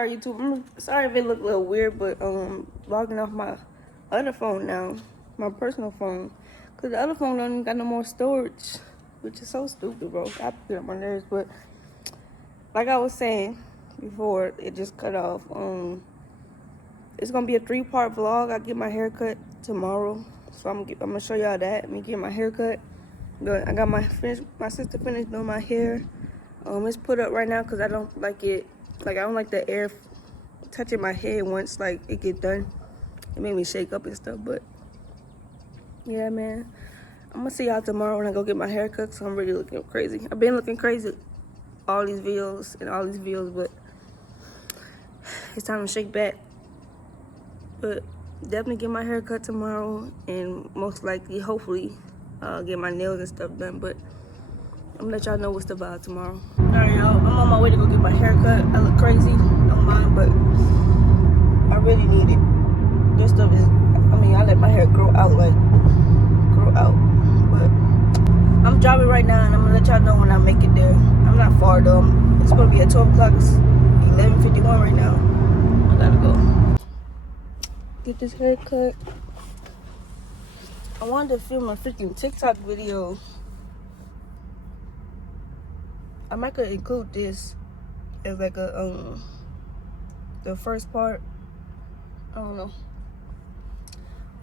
Alright, YouTube. I'm sorry if it look a little weird, but logging off my other phone now, my personal phone, cause the other phone don't even got no more storage, which is so stupid, bro. I get on my nerves, but like I was saying before, it just cut off. It's gonna be a 3-part vlog. I get my haircut tomorrow, so I'm gonna show y'all that. Me getting my haircut. But I got my sister finished doing my hair. It's put up right now because I don't like it. Like, I don't like the air touching my head once, like, it get done. It made me shake up and stuff, but yeah, man. I'm gonna see y'all tomorrow when I go get my hair cut, so I'm really looking crazy. I've been looking crazy all these videos, but it's time to shake back. But definitely get my hair cut tomorrow, and most likely, hopefully, get my nails and stuff done, but I'm gonna let y'all know what's the vibe tomorrow. Alright, y'all, I'm on my way to go get my hair cut. I look crazy, don't mind, but I really need it. This stuff is, I let my hair grow out, but I'm driving right now, and I'm gonna let y'all know when I make it there. I'm not far though. It's gonna be at 12 o'clock. It's 11:51 right now. I gotta go get this haircut. I wanted to film a freaking TikTok video. I might could include this as like a the first part. I don't know.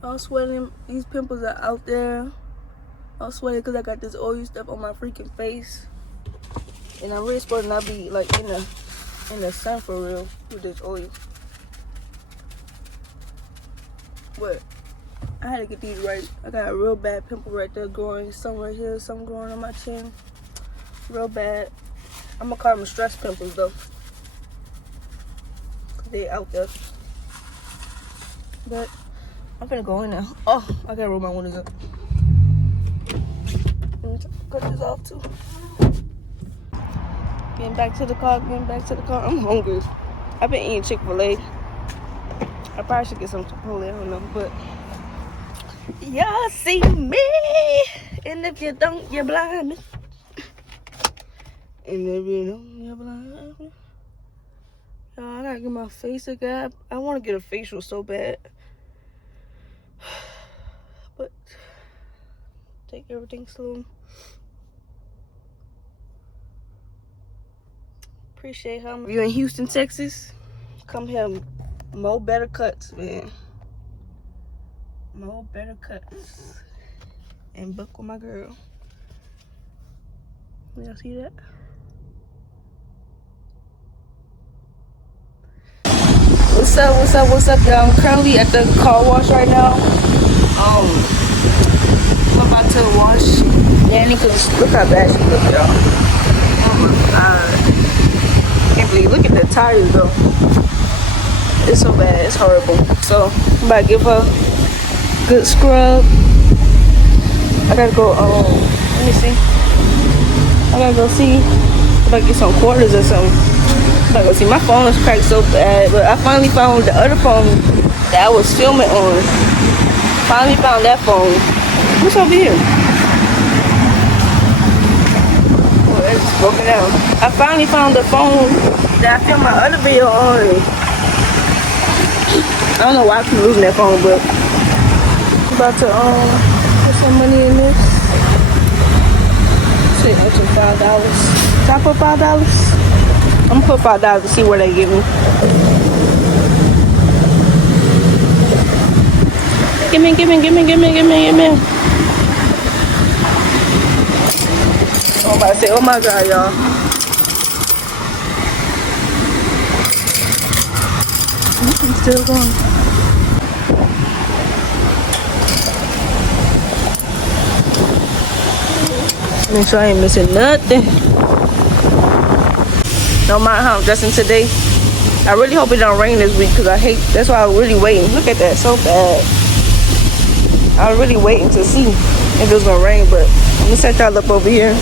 I'm sweating. These pimples are out there. I'm sweating because I got this oily stuff on my freaking face, and I'm really supposed to not be like in the sun for real with this oil. But I had to get these right. I got a real bad pimple right there growing. Some right here, some growing on my chin. Real bad. I'm gonna call them stress pimples though. They out there. But I'm gonna go in now. Oh, I gotta roll my windows up. Cut this off too. Getting back to the car. I'm hungry. I've been eating Chick-fil-A. I probably should get some Chipotle, I don't know, but y'all see me, and if you don't, you're blind. And if you don't, you're blind. Y'all, I gotta get my face again. I want to get a facial so bad, but take everything slow. Appreciate how you in Houston, Texas. Come here. More better cuts, man. More better cuts. And book with my girl. Y'all see that? What's up, y'all? I'm currently at the car wash right now. I'm about to wash Daniii because look how bad she looks, y'all. Oh my god. Can't believe, look at the tires though. It's so bad, it's horrible. So I'm about to give her a good scrub. I gotta go, let me see. I gotta go see if I can get some quarters or something. I'm about to go see. My phone is cracked so bad, but I finally found the other phone that I was filming on. Finally found that phone. What's over here? Oh, it's just broken out. I finally found the phone that I filmed my other video on. I don't know why I keep losing that phone, but I'm about to put some money in this. Say extra $5. Should I put $5? I'm gonna put $5 to see what they give me. Give me. I'm about to say, oh my god, y'all. I'm still going. Make sure I ain't missing nothing. Don't mind how I'm dressing today. I really hope it don't rain this week because that's why I'm really waiting. Look at that, so bad. I was really waiting to see if it was gonna rain, but I'm gonna set y'all up over here.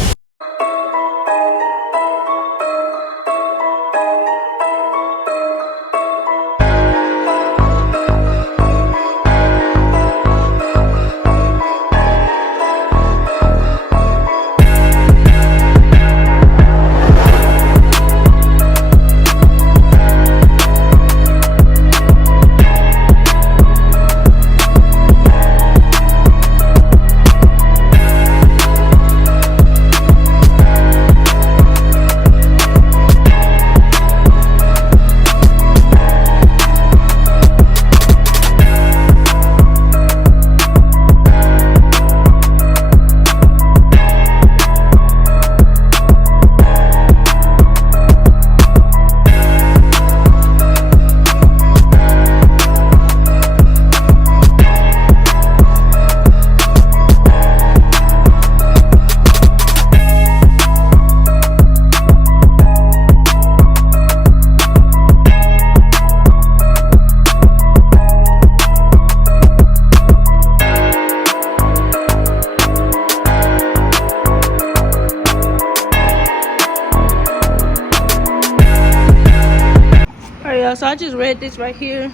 Yeah, so I just read this right here.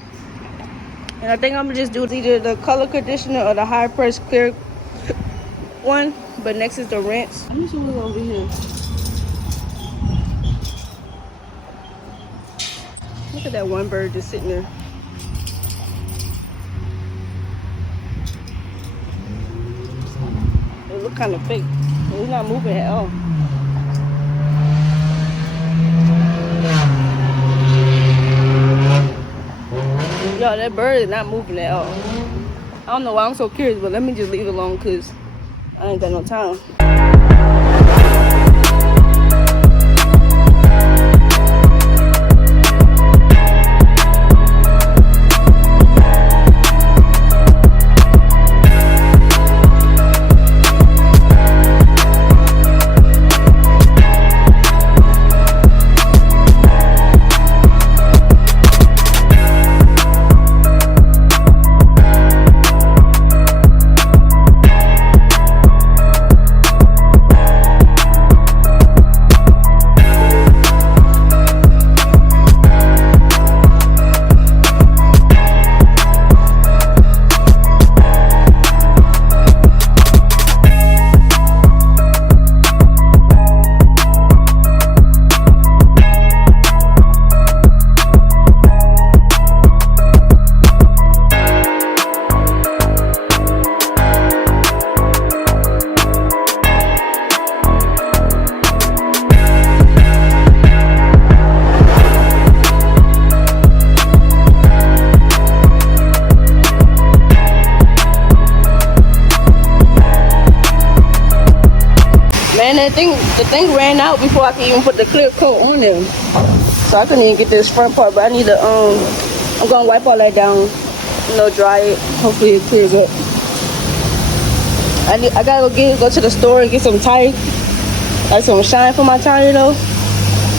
And I think I'm gonna just do either the color conditioner or the high press clear one. But next is the rinse. Let me see what's over here. Look at that one bird just sitting there. It look kind of fake. It's not moving at all. Yo, that bird is not moving at all. I don't know why I'm so curious, but let me just leave it alone because I ain't got no time. Man, the thing ran out before I could even put the clear coat on them. So I couldn't even get this front part, but I need to, I'm gonna wipe all that down, dry it. Hopefully it clears up. I gotta go to the store and get some tire, like some shine for my tire though.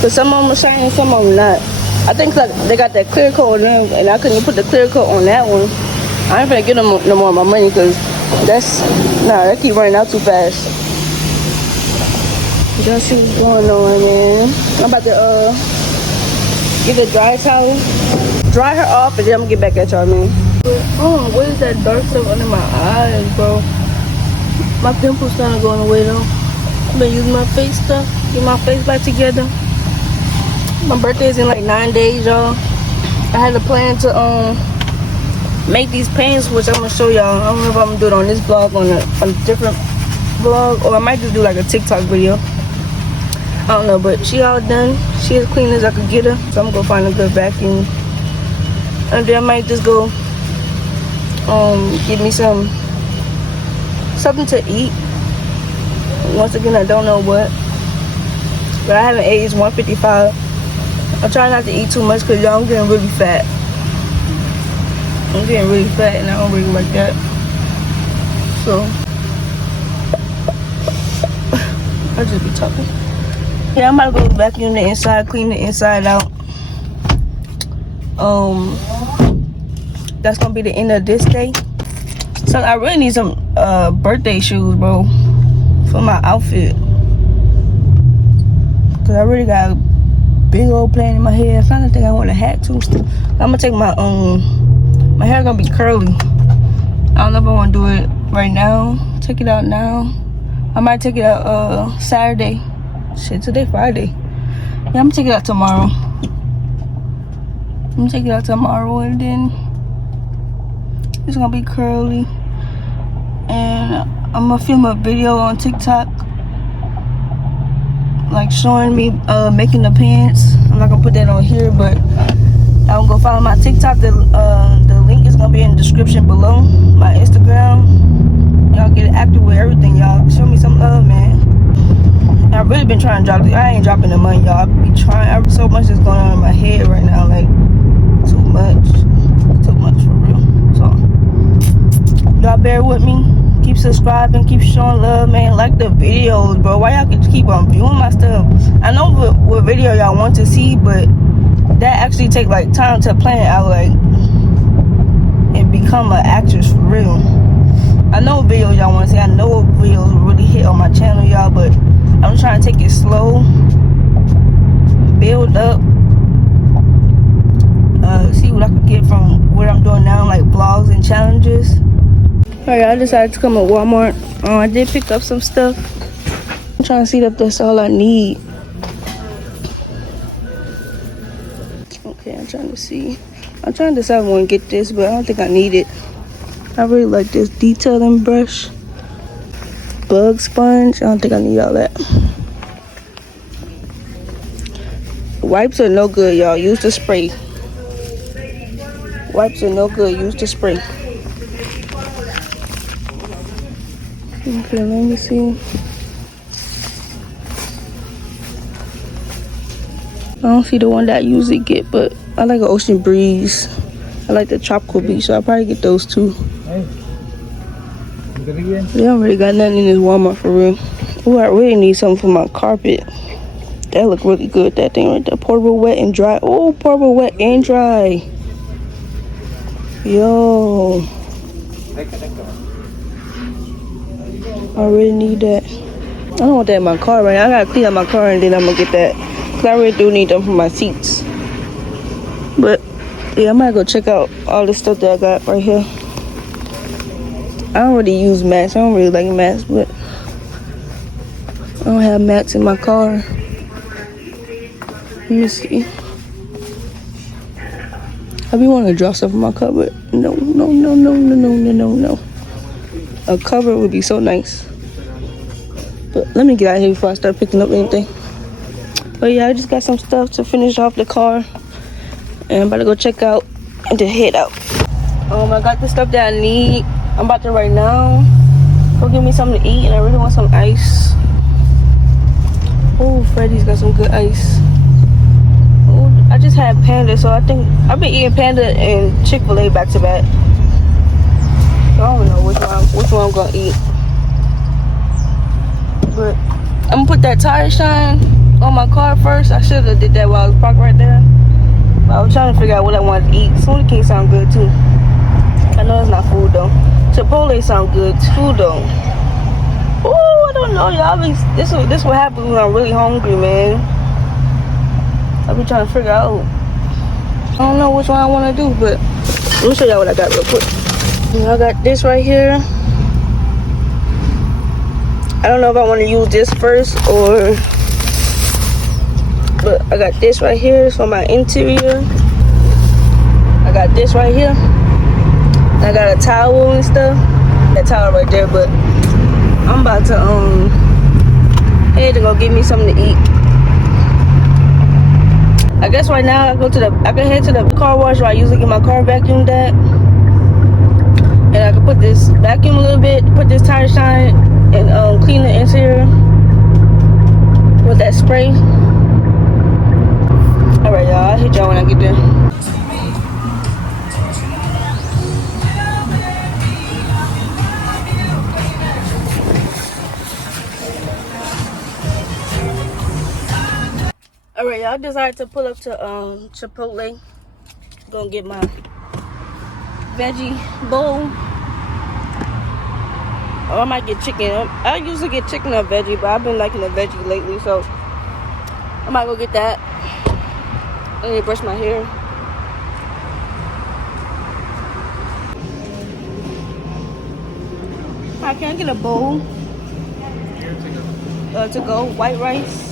Cause some of them are shining, some of them not. I think like they got that clear coat on them, and I couldn't even put the clear coat on that one. I ain't finna get them no more of my money, cause that keep running out too fast. Y'all see what's going on, man. I'm about to get a dry towel, dry her off, and then I'm gonna get back at y'all, man. Oh, what is that dark stuff under my eyes, bro? My pimples starting going away though. I've been using my face stuff, get my face back together. My birthday is in like 9 days, y'all. I had a plan to make these pants, which I'm gonna show y'all. I don't know if I'm gonna do it on this vlog, on a different vlog, or I might just do like a TikTok video. I don't know, but she all done. She as clean as I could get her. So I'm gonna go find a good vacuum. And then I might just go get me something to eat. Once again, I don't know what. But I haven't ate. It's 1:55. I'm trying not to eat too much because y'all, I'm getting really fat. I'm getting really fat and I don't really like that. So I'll just be talking. Yeah, I'm about to go vacuum the inside, clean the inside out. That's gonna be the end of this day. So I really need some birthday shoes, bro, for my outfit. Cause I really got a big old plan in my head. I kinda think I want a hat too. I'm gonna take my my hair gonna be curly. I don't know if I wanna do it right now. Take it out now. I might take it out Saturday. Shit, today Friday. Yeah, I'm gonna take it out tomorrow. I'm gonna take it out tomorrow, and then it's gonna be curly. And I'm gonna film a video on TikTok, like showing me making the pants. I'm not gonna put that on here, but I'm gonna follow my TikTok. The link is gonna be in the description below. My Instagram. Y'all get active with everything, y'all. Show me some love, man. I've really been trying to drop this. I ain't dropping the money, y'all. I be trying. So much is going on in my head right now. Like, too much. Too much for real. So, y'all bear with me. Keep subscribing. Keep showing love, man. Like the videos, bro. Why y'all can keep on viewing my stuff? I know what video y'all want to see, but that actually take, like, time to plan it out, like, and become an actress for real. I know what videos y'all want to see. I know what videos will really hit on my channel, y'all, but I'm trying to take it slow, build up, get from what I'm doing now, like vlogs and challenges. Alright, I decided to come to Walmart. I did pick up some stuff. I'm trying to see if that's all I need. Okay, I'm trying to see. I'm trying to decide if I want to get this, but I don't think I need it. I really like this detailing brush. Bug sponge. I don't think I need all that. Wipes are no good, y'all. Use the spray. Wipes are no good. Use the spray. Okay, let me see. I don't see the one that I usually get, but I like an Ocean Breeze. I like the Tropical Beach, so I'll probably get those too. They don't really got nothing in this Walmart for real. Oh, I really need something for my carpet. That look really good, that thing right there. Portable wet and dry. Oh, portable wet and dry. Yo. I really need that. I don't want that in my car right now. I gotta clean up my car and then I'm gonna get that. Cause I really do need them for my seats. But yeah, I might go check out all this stuff that I got right here. I don't really use mats. I don't really like mats, but I don't have mats in my car. Let me see. I be wanting to draw stuff in my cupboard. No. A cover would be so nice. But let me get out of here before I start picking up anything. But yeah, I just got some stuff to finish off the car. And I'm about to go check out and then head out. I got the stuff that I need. I'm about to right now go get me something to eat, and I really want some ice. Oh, Freddy's got some good ice. Oh, I just had Panda, so I think I've been eating Panda and Chick-fil-A back to back. So I don't know which one I'm gonna eat. But I'm gonna put that tire shine on my car first. I should have did that while I was parked right there. But I was trying to figure out what I wanted to eat. Smoothie King sound good too. I know it's not food though. Chipotle sound good too though. Oh, I don't know, y'all. This what happens when I'm really hungry, man. I be trying to figure out. I don't know which one I want to do, but let me show y'all what I got real quick. I got this right here. I don't know if I want to use this first or, but I got this right here for my interior. I got this right here. I got a towel and stuff. That towel right there, but I'm about to head to go get me something to eat. I guess right now I can head to the car wash where I usually get my car vacuumed at. And I can put this vacuum a little bit, put this tire shine and clean the interior with that spray. Alright y'all, I'll hit y'all when I get there. Alright y'all, I decided to pull up to Chipotle. Gonna get my veggie bowl. Or I might get chicken. I usually get chicken or veggie, but I've been liking the veggie lately, so I might go get that. I need to brush my hair. Hi, can I get a bowl? To go, white rice.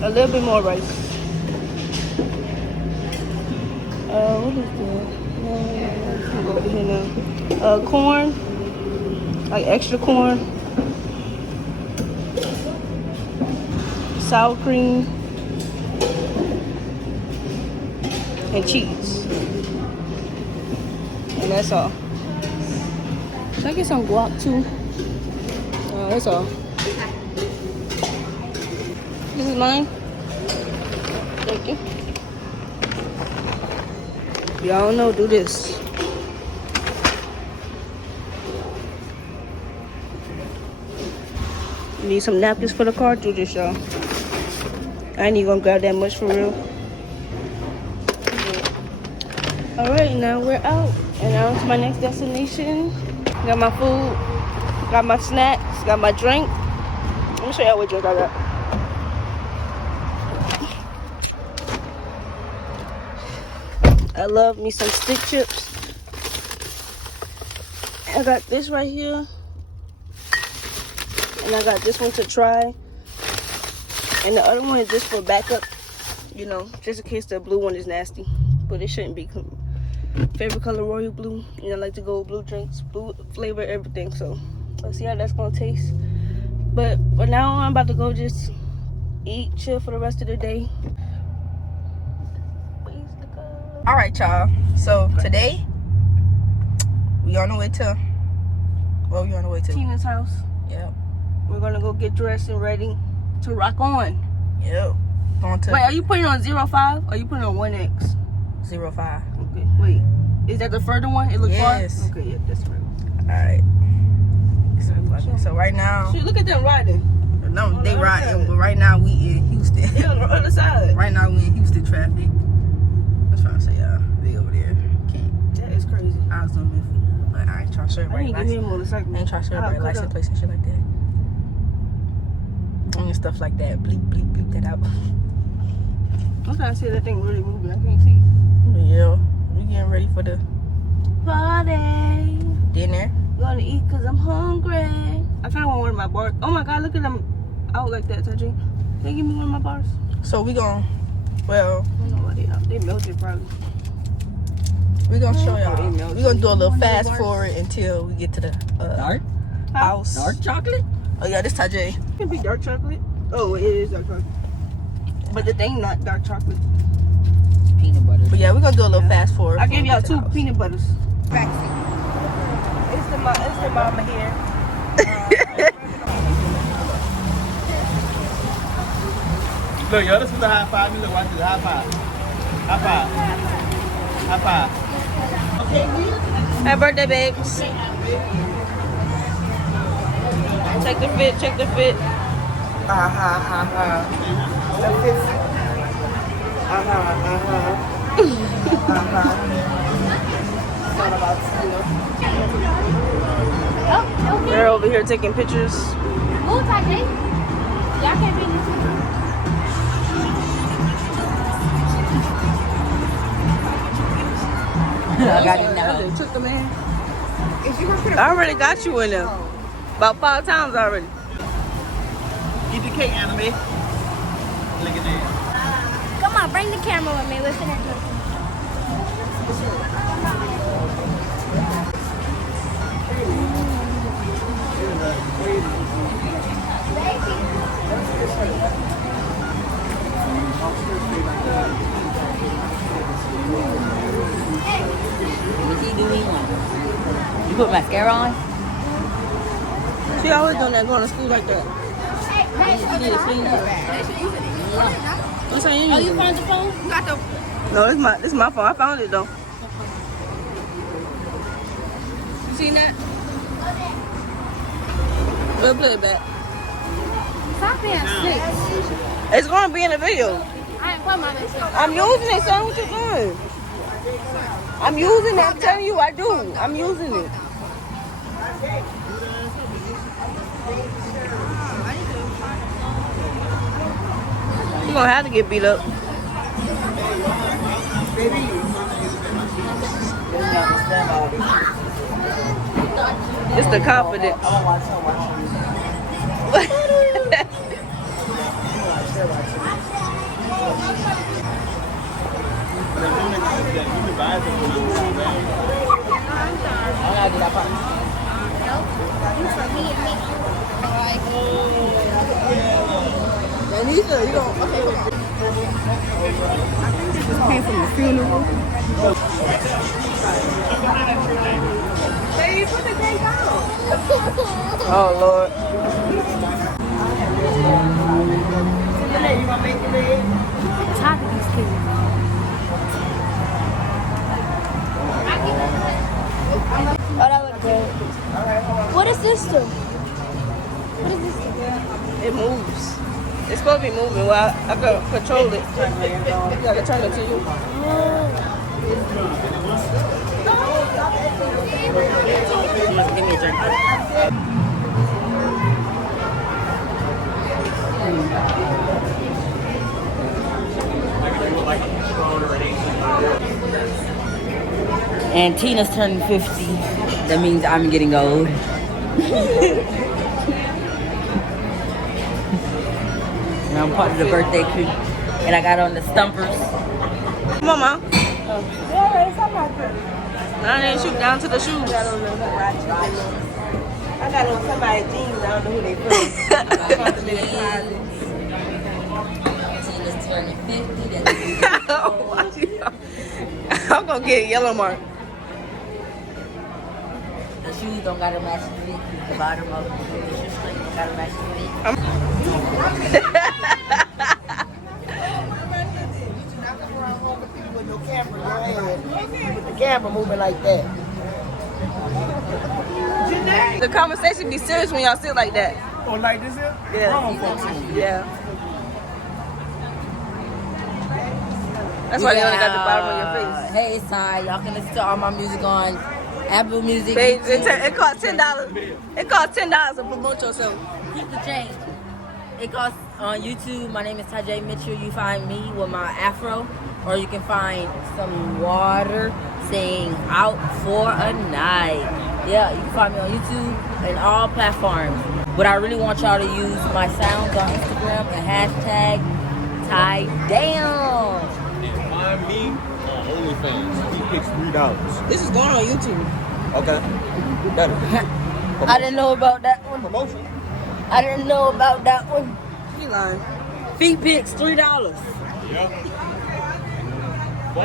A little bit more rice. What is that? I'll go over here now. Corn, like extra corn. Sour cream. And cheese. And that's all. Should I get some guac too? That's all. This is mine. Thank you. Y'all know, do this. Need some napkins for the car, do this, y'all. I ain't even gonna grab that much for real. Alright, now we're out. And now to my next destination. Got my food, got my snacks, got my drink. Let me show y'all what drink I got. I love me some stick chips. I got this right here. And I got this one to try. And the other one is just for backup. You know, just in case the blue one is nasty. But it shouldn't be. Favorite color, royal blue. You know, I like to go blue drinks, blue flavor, everything. So, let's see how that's going to taste. But for now, I'm about to go just eat, chill for the rest of the day. All right, y'all. So, today, we on the way to... Well, we on the way to... Tina's house. Yep. We're going to go get dressed and ready to rock on. Yep. Going to... Wait, are you putting on 05 or are you putting on 1X? 05. Okay, wait. Is that the further one? It looks far? Yes. Okay, yeah, that's right. Alright. So right now... Shoot, look at them riding. No, they riding, but right now we in Houston. They're on the other side. Right now we in Houston traffic. I was trying to say, they over there. Can't. That is crazy. I was zooming for you, but I ain't trying to show everybody license. I ain't trying to show everybody license plates and shit like that. And stuff like that. Bleep, bleep, bleep that out. I'm trying to see that thing really moving. I can't see. Yeah, we getting ready for the party. Dinner. I'm gonna eat because I'm hungry. I kind of want one of my bars. Oh my god, look at them out like that, Touchy. Can you give me one of my bars? So we gonna, well, I don't know what they are. They melted probably. We gonna show y'all. We gonna do a little fast forward until we get to the house. Dark chocolate? Oh yeah, this Tajay. It can be dark chocolate. Oh, it is dark chocolate. But the thing not dark chocolate. Peanut butter. But yeah, we're gonna do a little fast forward. I gave y'all 2 peanut butters. It's the mama here. Look, y'all, this is the high five. Look, watch this. High five. High five. High five. Happy birthday, babes. Check the fit, check the fit. The fit. They're over here taking pictures. Y'all can't be I got it now. Took them in. I already got you in there. About 5 times already. Eat the cake, anime. Look at that. Come on, bring the camera with me. We're finna do it. You put mascara on? She always doing that, going to school like that. What's on you? Oh, you found the phone? You got the... No, this is my phone. I found it though. You seen that? We'll play it back. Stop being sick. It's gonna be in the video. I ain't put my message. I'm using it, son. What you doing? I'm using it. I'm telling you, I do. I'm using it. You're gonna have to get beat up. It's the confidence. Anita, you don't. Okay. This came from the funeral. Baby, put the thing down. Oh Lord. You want to make the bed? I'm tired of these kids. Oh, that looks good. What does this do? What does this do? It moves. It's supposed to be moving. Well, I can control it. You gotta turn it to you. Give me a drink. Like a phone or an And Tina's turning 50. That means I'm getting old. And I'm part of the birthday crew. And I got on the stumpers. Come on, Mom. Now they shoot down to the shoes. I got on somebody's jeans. I don't know who they from. Tina's turning 50. I'm gonna get a yellow mark. The shoes don't gotta match the feet. The bottom of the shoes don't gotta match the feet. With your camera in your hand. With the camera moving like that. The conversation be serious when y'all sit like that. Oh, like this here? Yeah. Wrong folks. Yeah. That's why they only got the bottom of your face. Hey, sorry, y'all can listen to all my music on Apple Music. Babe, YouTube. it costs $10. It costs $10 to promote yourself. Keep the change. It costs on YouTube. My name is Tajay Mitchell. You find me with my afro, or you can find some water saying "out for a night." Yeah, you can find me on YouTube and all platforms. But I really want y'all to use my sounds on Instagram and hashtag #TieDown. And find me on OnlyFans. He picks $3. This is going on YouTube. Okay. Better. I didn't know about that one. Promotion. I didn't know about that one. She lying. Feet pics $3. Yeah. $4 for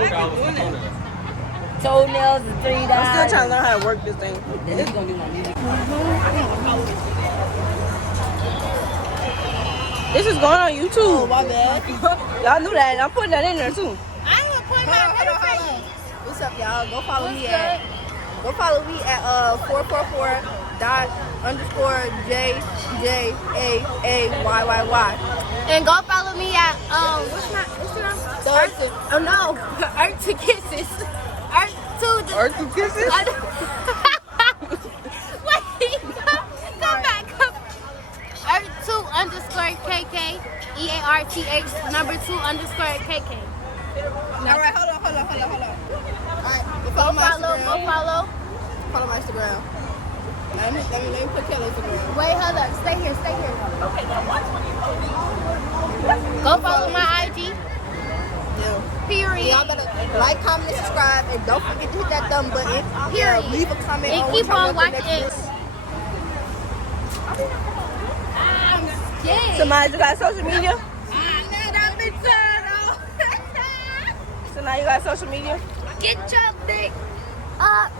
Toenails is $3. I'm still trying to learn how to work this thing. Then it's gonna be my music. This is going on YouTube. Oh, my bad. Y'all knew that. I'm putting that in there too. I ain't gonna put my What's up, y'all? Go follow me at 444._JJAAYYY. And go follow me at what's your name? Oh no, Earth to Kisses. Earth to the Earth to Kisses? Wait, come back. Earth 2_KK EARTH number 2_KK. All right, hold on. All right, Go follow my follow. Instagram. Go follow. Follow my Instagram. Let me put Kelly's Instagram. Wait, hold up. Stay here. Go follow my IG. Yeah. Period. Y'all better like, comment, and subscribe, and don't forget to hit that thumb button. Period. Leave a comment And on keep which one on the watching. next one. I'm scared. Somebody, you got social media? So now you got social media? Get your dick.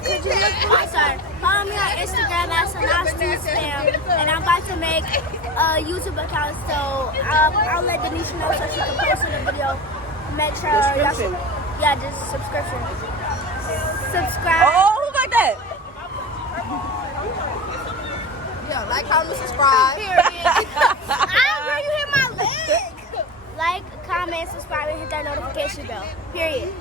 Could you look for my son? Follow me on Instagram at Spam, and I'm about to make a YouTube account, so I'll let Daniii know so she can post in the video. Make sure y'all Description. yeah, just subscription. Subscribe. Oh, who got that? Yeah, like, comment, subscribe. Period. Where you hit my leg? Like, comment, subscribe, and hit that notification bell. Period.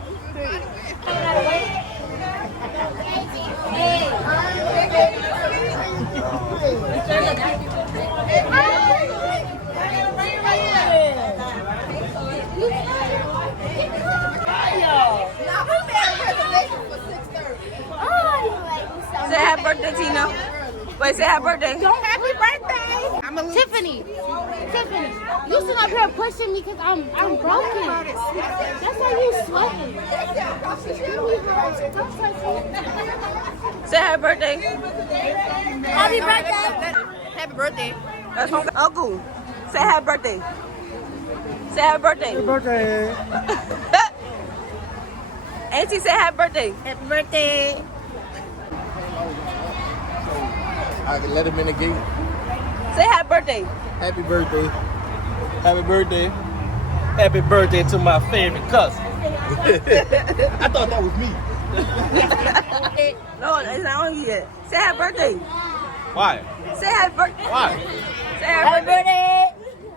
Say happy birthday, Tina. Wait, say happy birthday. Happy birthday! Tiffany, you sit up here pushing me because I'm broken. That's why you sweating. Say happy birthday. Happy birthday! Happy birthday. That's my uncle. Say happy birthday. Say happy birthday. Happy birthday. Auntie, say happy birthday. Happy birthday. I can let him in the gate. Say happy birthday. Happy birthday. Happy birthday. Happy birthday to my favorite cousin. I thought that was me. No, it's not on you yet. Say happy birthday. Why? Say happy birthday. Why? Say happy birthday.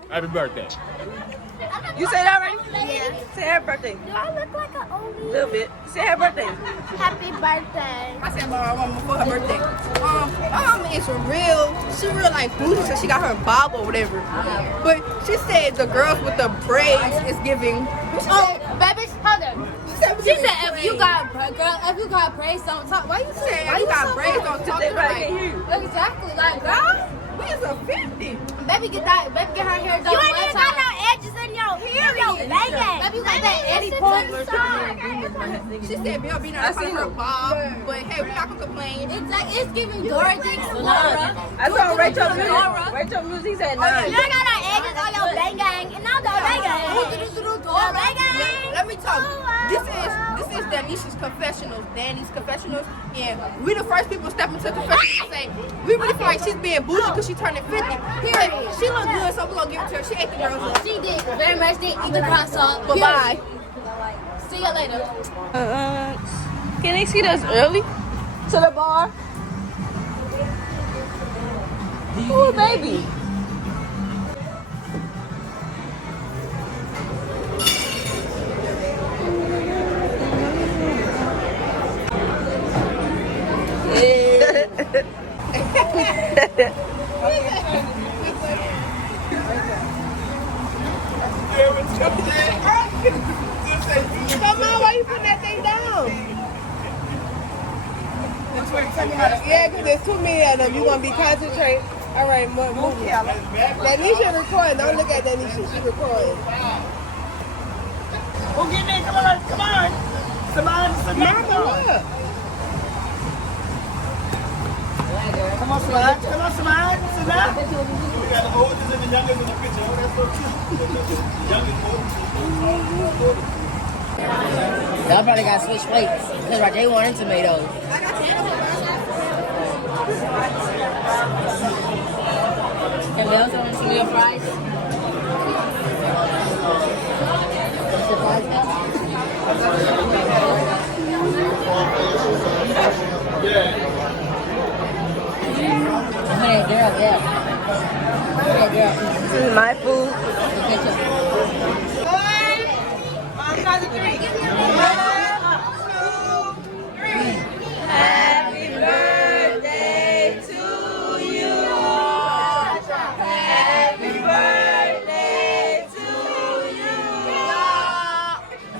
Happy birthday. You say that already? Yeah. Say happy birthday. Do I look like an oldie? A little bit. Say happy birthday. Happy birthday. I said my mama for her birthday. My mama is she real like bougie, so she got her bob or whatever. But she said the girls with the braids is giving. Oh, baby, hold on. She said She said, if you got braids, don't talk. Why you saying? Why you got braids? Don't talk to her like Exactly, like, girl. we is a 50. Baby, get her hair done. You ain't even got no edges in your banging. Baby, you got that Eddie point. She said Bill be not calling her Bob, but hey, we're not gonna complain. It's giving Dora Dixon. I saw Rachel Music. He said You ain't got no edges on your bang gang. And now the bang gang. Let me talk. This is Danisha's confessionals, Danny's confessionals, and we the first people step into the confessional and say we really feel like she's being bougie because she's turning 50. Period. She look good, so we're gonna give it to her. She ate the girls up. She did very much. Did eat the croissant. Bye bye. See you later. Can they see us early to the bar? Oh, baby. Come on, why you putting that thing down? Yeah, because there's too many of them. You want to be concentrated. All right, move. Danisha recording. Don't look at Danisha. She recording. Who get me? Come on. Samantha. Come on, Samantha. Sit down. We got the oldest and the youngest in the picture. Oh, that's so cute. Y'all probably got switch plates because they wanted tomatoes. And they also want tomato fries. This is my food. Happy birthday to you.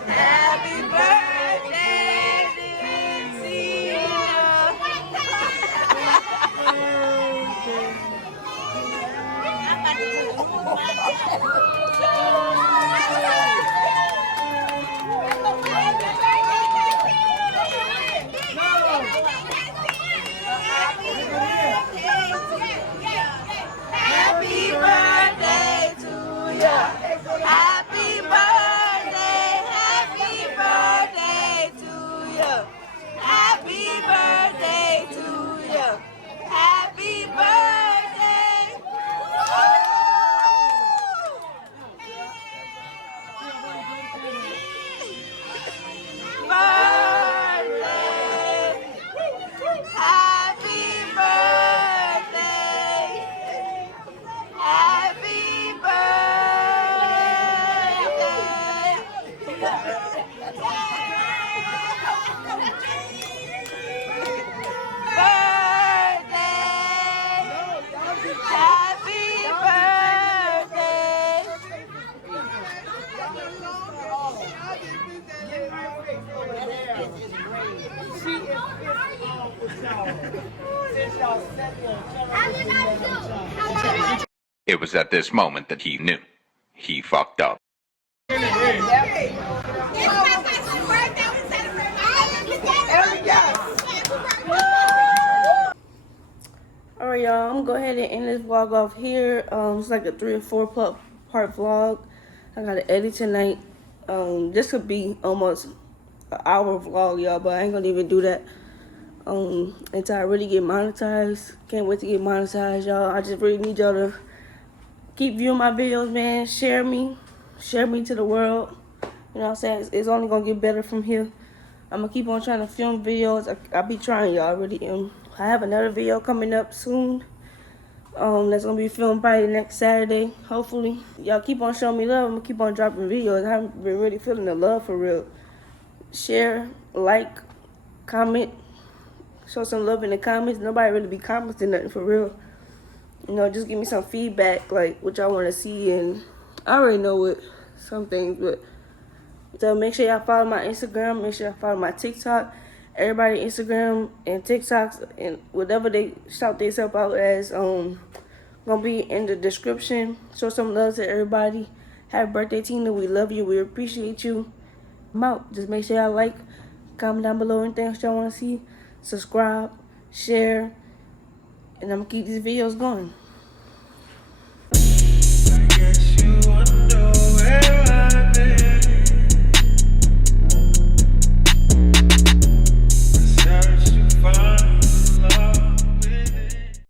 Happy birthday to you. Happy birthday, Happy birthday to you. Happy birthday, happy birthday to you. Happy birthday to you. Happy birthday. It was at this moment that he knew. He fucked up. Alright, y'all, I'm gonna go ahead and end this vlog off here. It's like a 3 or 4 part vlog. I gotta edit tonight. This could be almost an hour vlog, y'all, but I ain't gonna even do that until I really get monetized. Can't wait to get monetized, y'all. I just really need y'all to keep viewing my videos, man. Share me to the world. You know what I'm saying? It's only gonna get better from here. I'm gonna keep on trying to film videos. I be trying, y'all. I really am. I have another video coming up soon. That's gonna be filmed probably next Saturday, hopefully. Y'all keep on showing me love. I'm gonna keep on dropping videos. I haven't been really feeling the love for real. Share, like, comment, show some love in the comments. Nobody really be commenting nothing for real. You know, just give me some feedback, like what y'all want to see. And I already know what some things, but So make sure y'all follow my Instagram. Make sure y'all follow my TikTok. Everybody Instagram and TikToks and whatever they shout themselves out as gonna be in the description. Show some love to everybody. Happy birthday, Tina. We love you. We appreciate you. I'm out. Just make sure y'all like, comment down below anything else y'all want to see. Subscribe, share, and I'm gonna keep these videos going.